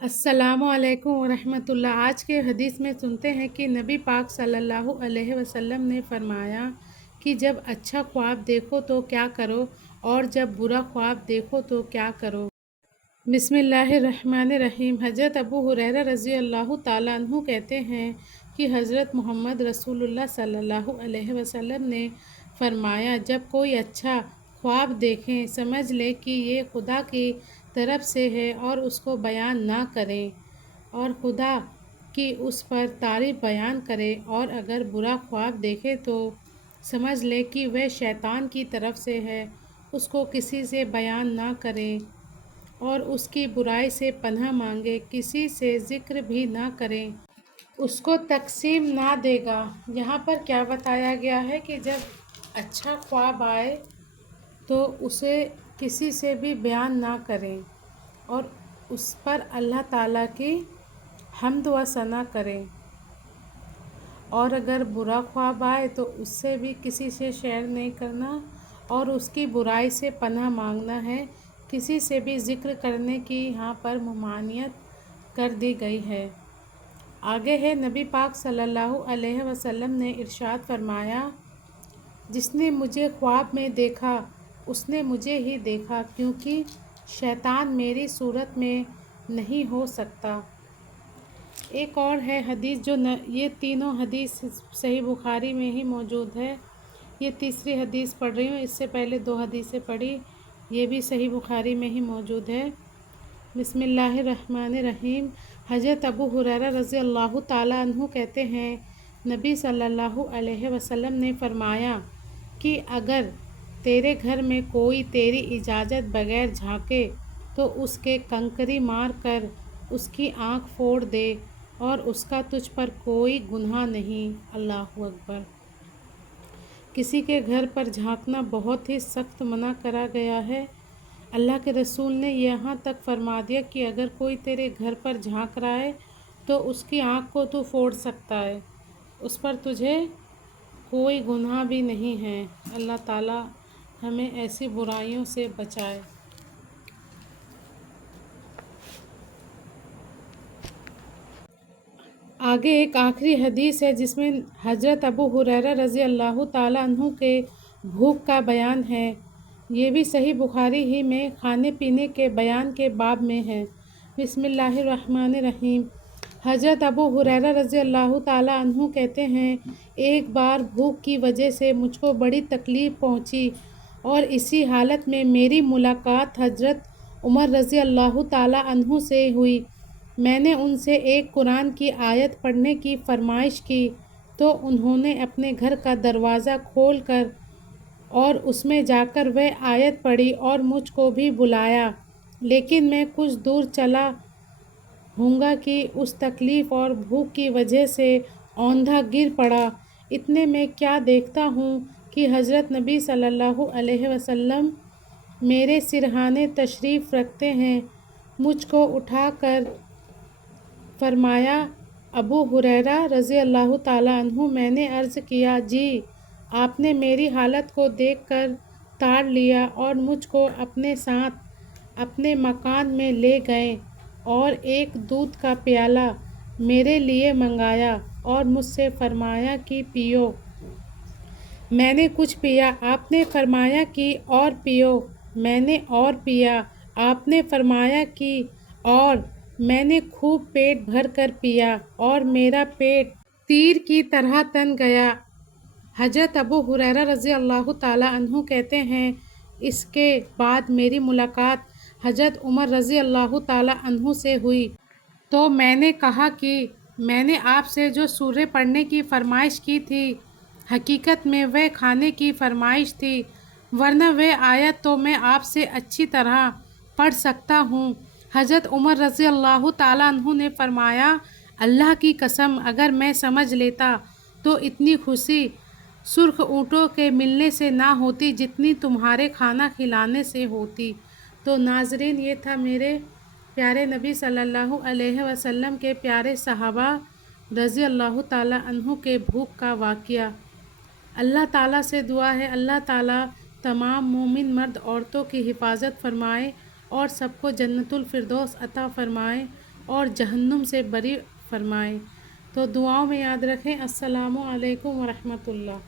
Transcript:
السلام علیکم ورحمۃ اللہ۔ آج کے حدیث میں سنتے ہیں کہ نبی پاک صلی اللہ علیہ وسلم نے فرمایا کہ جب اچھا خواب دیکھو تو کیا کرو اور جب برا خواب دیکھو تو کیا کرو۔ بسم اللہ الرحمن الرحیم۔ حضرت ابو ہریرہ رضی اللہ تعالیٰ عنہ کہتے ہیں کہ حضرت محمد رسول اللہ صلی اللہ علیہ وسلم نے فرمایا، جب کوئی اچھا خواب دیکھیں سمجھ لے کہ یہ خدا کی طرف سے ہے اور اس کو بیان نہ کریں اور خدا کی اس پر تعریف بیان کرے، اور اگر برا خواب دیکھے تو سمجھ لے کہ وہ شیطان کی طرف سے ہے، اس کو کسی سے بیان نہ کرے اور اس کی برائی سے پناہ مانگے، کسی سے ذکر بھی نہ کریں، اس کو تقسیم نہ دے گا۔ یہاں پر کیا بتایا گیا ہے کہ جب اچھا خواب آئے تو اسے کسی سے بھی بیان نہ کریں اور اس پر اللہ تعالیٰ کی حمد و ثنا کریں، اور اگر برا خواب آئے تو اس سے بھی کسی سے شیئر نہیں کرنا اور اس کی برائی سے پناہ مانگنا ہے، کسی سے بھی ذکر کرنے کی یہاں پر ممانعت کر دی گئی ہے۔ آگے ہے، نبی پاک صلی اللہ علیہ وسلم نے ارشاد فرمایا، جس نے مجھے خواب میں دیکھا اس نے مجھے ہی دیکھا، کیونکہ شیطان میری صورت میں نہیں ہو سکتا۔ ایک اور ہے حدیث جو یہ تینوں حدیث صحیح بخاری میں ہی موجود ہے۔ یہ تیسری حدیث پڑھ رہی ہوں، اس سے پہلے 2 حدیثیں پڑھی، یہ بھی صحیح بخاری میں ہی موجود ہے۔ بسم اللہ الرحمن الرحیم۔ حضرت ابو ہریرہ رضی اللہ تعالیٰ عنہ کہتے ہیں، نبی صلی اللہ علیہ وسلم نے فرمایا کہ اگر تیرے گھر میں کوئی تیری اجازت بغیر جھانکے تو اس کے کنکری مار کر اس کی آنکھ پھوڑ دے اور اس کا تجھ پر کوئی گناہ نہیں۔ اللہ اکبر۔ کسی کے گھر پر جھانکنا بہت ہی سخت منع کرا گیا ہے۔ اللہ کے رسول نے یہاں تک فرما دیا کہ اگر کوئی تیرے گھر پر جھانک رہا ہے تو اس کی آنکھ کو تو پھوڑ سکتا ہے، اس پر تجھے کوئی گناہ بھی نہیں ہے۔ اللہ تعالیٰ ہمیں ایسی برائیوں سے بچائے۔ آگے ایک آخری حدیث ہے جس میں حضرت ابو ہریرہ رضی اللہ تعالیٰ عنہ کے بھوک کا بیان ہے۔ یہ بھی صحیح بخاری ہی میں کھانے پینے کے بیان کے باب میں ہے۔ بسم اللہ الرحمن الرحیم۔ حضرت ابو ہریرہ رضی اللہ تعالیٰ عنہ کہتے ہیں، ایک بار بھوک کی وجہ سے مجھ کو بڑی تکلیف پہنچی اور اسی حالت میں میری ملاقات حضرت عمر رضی اللہ تعالیٰ عنہ سے ہوئی۔ میں نے ان سے ایک قرآن کی آیت پڑھنے کی فرمائش کی تو انہوں نے اپنے گھر کا دروازہ کھول کر اور اس میں جا کر وہ آیت پڑھی اور مجھ کو بھی بلایا، لیکن میں کچھ دور چلا ہوں گا کہ اس تکلیف اور بھوک کی وجہ سے اوندھا گر پڑا۔ اتنے میں کیا دیکھتا ہوں کہ حضرت نبی صلی اللہ علیہ وسلم میرے سرہانے تشریف رکھتے ہیں۔ مجھ کو اٹھا کر فرمایا، ابو ہریرہ رضی اللہ تعالیٰ عنہ۔ میں نے عرض کیا، جی۔ آپ نے میری حالت کو دیکھ کر تاڑ لیا اور مجھ کو اپنے ساتھ اپنے مکان میں لے گئے اور ایک دودھ کا پیالہ میرے لیے منگایا اور مجھ سے فرمایا کہ پیو۔ میں نے کچھ پیا۔ آپ نے فرمایا کہ اور پیو۔ میں نے اور پیا۔ آپ نے فرمایا کہ اور۔ میں نے خوب پیٹ بھر کر پیا اور میرا پیٹ تیر کی طرح تن گیا۔ حضرت ابو ہریرہ رضی اللہ تعالیٰ عنہ کہتے ہیں، اس کے بعد میری ملاقات حضرت عمر رضی اللہ تعالیٰ عنہ سے ہوئی تو میں نے کہا کہ میں نے آپ سے جو سورہ پڑھنے کی فرمائش کی تھی حقیقت میں وہ کھانے کی فرمائش تھی، ورنہ وہ آیت تو میں آپ سے اچھی طرح پڑھ سکتا ہوں۔ حضرت عمر رضی اللہ تعالیٰ عنہ نے فرمایا، اللہ کی قسم اگر میں سمجھ لیتا تو اتنی خوشی سرخ اونٹوں کے ملنے سے نہ ہوتی جتنی تمہارے کھانا کھلانے سے ہوتی۔ تو ناظرین، یہ تھا میرے پیارے نبی صلی اللہ علیہ وسلم کے پیارے صحابہ رضی اللہ تعالیٰ عنہ کے بھوک کا واقعہ۔ اللہ تعالیٰ سے دعا ہے، اللہ تعالیٰ تمام مومن مرد عورتوں کی حفاظت فرمائے اور سب کو جنت الفردوس عطا فرمائے اور جہنم سے بری فرمائے۔ تو دعاؤں میں یاد رکھیں۔ السلام علیکم ورحمۃ اللہ۔